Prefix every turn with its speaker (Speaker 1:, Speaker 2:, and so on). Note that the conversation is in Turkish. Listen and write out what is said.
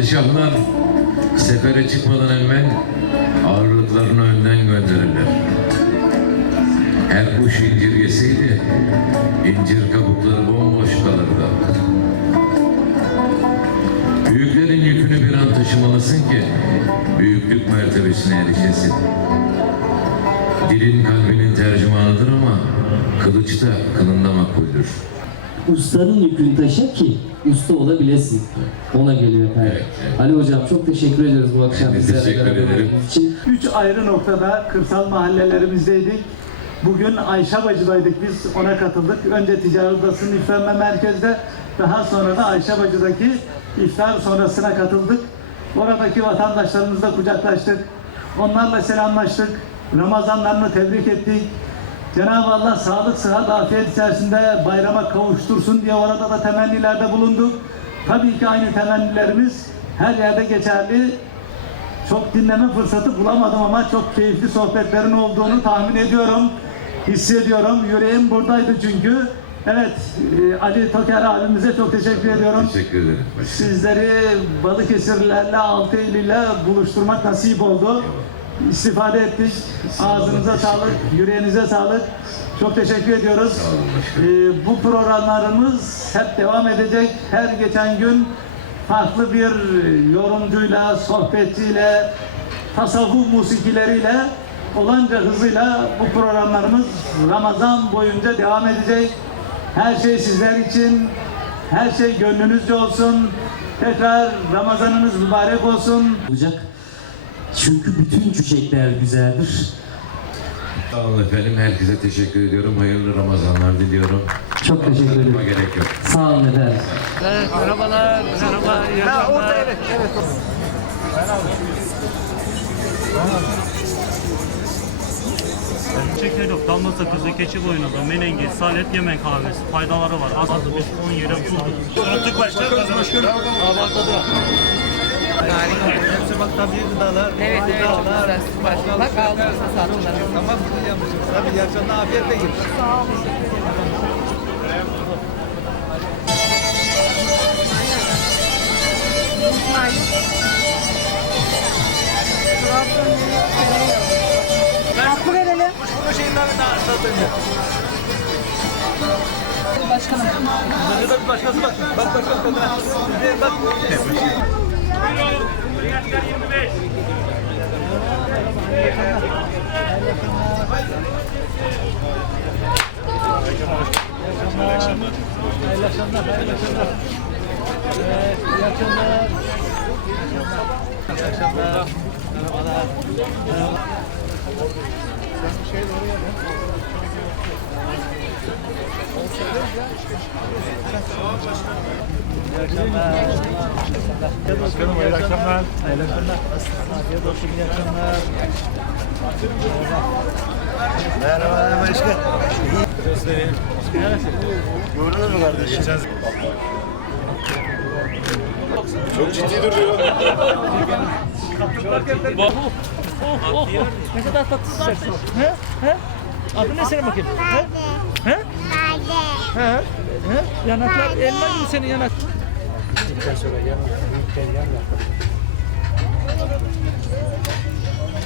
Speaker 1: Padişahlar sefere çıkmadan evvel ağırlıklarını önden gönderirler. Her kuş incir yeseydi incir kabukları bomboş kalırdı. Büyüklerin yükünü bir an taşımalısın ki büyüklük mertebesine erişesin. Dilin kalbinin tercümanıdır ama kılıç da kılında makbuldür.
Speaker 2: Ustanın yükünü taşı ki usta olabilesin. Ona geliyor efendim.
Speaker 1: Evet, evet.
Speaker 2: Ali Hocam çok teşekkür ediyoruz bu akşam bizlerle
Speaker 1: teşekkür ederim.
Speaker 2: için.
Speaker 3: Üç ayrı noktada kırsal mahallelerimizdeydik. Bugün Ayşe Bacı'daydık biz ona katıldık. Önce Ticaret Odası'nın iftarma merkezde daha sonra da Ayşe Bacı'daki iftar sonrasına katıldık. Oradaki vatandaşlarımızla kucaklaştık. Onlarla selamlaştık. Ramazanlarını tebrik ettik. Cenab-ı Allah sağlık, sıhhat, afiyet içerisinde bayrama kavuştursun diye orada da temennilerde bulunduk. Tabii ki aynı temennilerimiz her yerde geçerli. Çok dinleme fırsatı bulamadım ama çok keyifli sohbetlerin olduğunu tahmin ediyorum. Hissediyorum. Yüreğim buradaydı çünkü. Evet, e, Ali Toker abimize çok teşekkür ediyorum.
Speaker 1: Teşekkür ederim.
Speaker 3: Sizleri Balıkesirlilerle, Altıylı ile buluşturmak nasip oldu. İstifade ettik. Ağzınıza sağlık, yüreğinize sağlık. Çok teşekkür ediyoruz.
Speaker 1: Sağ olun başkanım.
Speaker 3: Ee, bu programlarımız hep devam edecek. Her geçen gün farklı bir yorumcuyla, sohbetçiyle, tasavvuf musikileriyle olanca hızıyla bu programlarımız Ramazan boyunca devam edecek. Her şey sizler için, her şey gönlünüzce olsun. Tekrar Ramazanınız mübarek olsun.
Speaker 2: olacak. Çünkü bütün çiçekler güzeldir.
Speaker 1: Sağ olun efendim. Herkese teşekkür ediyorum. Hayırlı Ramazanlar diliyorum.
Speaker 2: Çok teşekkür ederim.
Speaker 1: gerek yok.
Speaker 2: Sağ olun efendim.
Speaker 4: Evet, merhabalar, merhaba, iyi akşamlar. Çekirdek, damla sakızı, keçi boynuzu, menengiz, salet, yemen kahvesi faydaları var. Az az biz 10 yere bulduk. Unuttuk başkanım. Başkanım. Abartadı. Hepsi bak tabii gıdalar.
Speaker 5: Evet, evet, çok güzel. Bak aldınız sattılar.
Speaker 4: Tamam, bunu yapmışım. Tabii, iyi akşamlar, afiyetle yiyin.
Speaker 5: Hakkı verelim.
Speaker 4: Bunu şeyinden daha satacağım.
Speaker 5: Başkanım.
Speaker 4: Burada bir başkası bak. Bak bak bak. bak. Bir bak. Hayırlı akşamlar, hayırlı akşamlar. Evet, iyi akşamlar. İyi akşamlar. Merhabalar. Merhaba. İyi akşamlar. Başkanım, hayırlı akşamlar. Hayırlı akşamlar. Afiyet olsun, iyi akşamlar. Merhaba başkan. Göstereyim. Gördünüz mü kardeşim? Geçen... Çok ciddi duruyor.
Speaker 6: Oh, oh, oh. Ne kadar tatlısın sen. He? He? Adın ne senin bakayım? He? He? He? He? Yanaklar elma gibi senin yanak.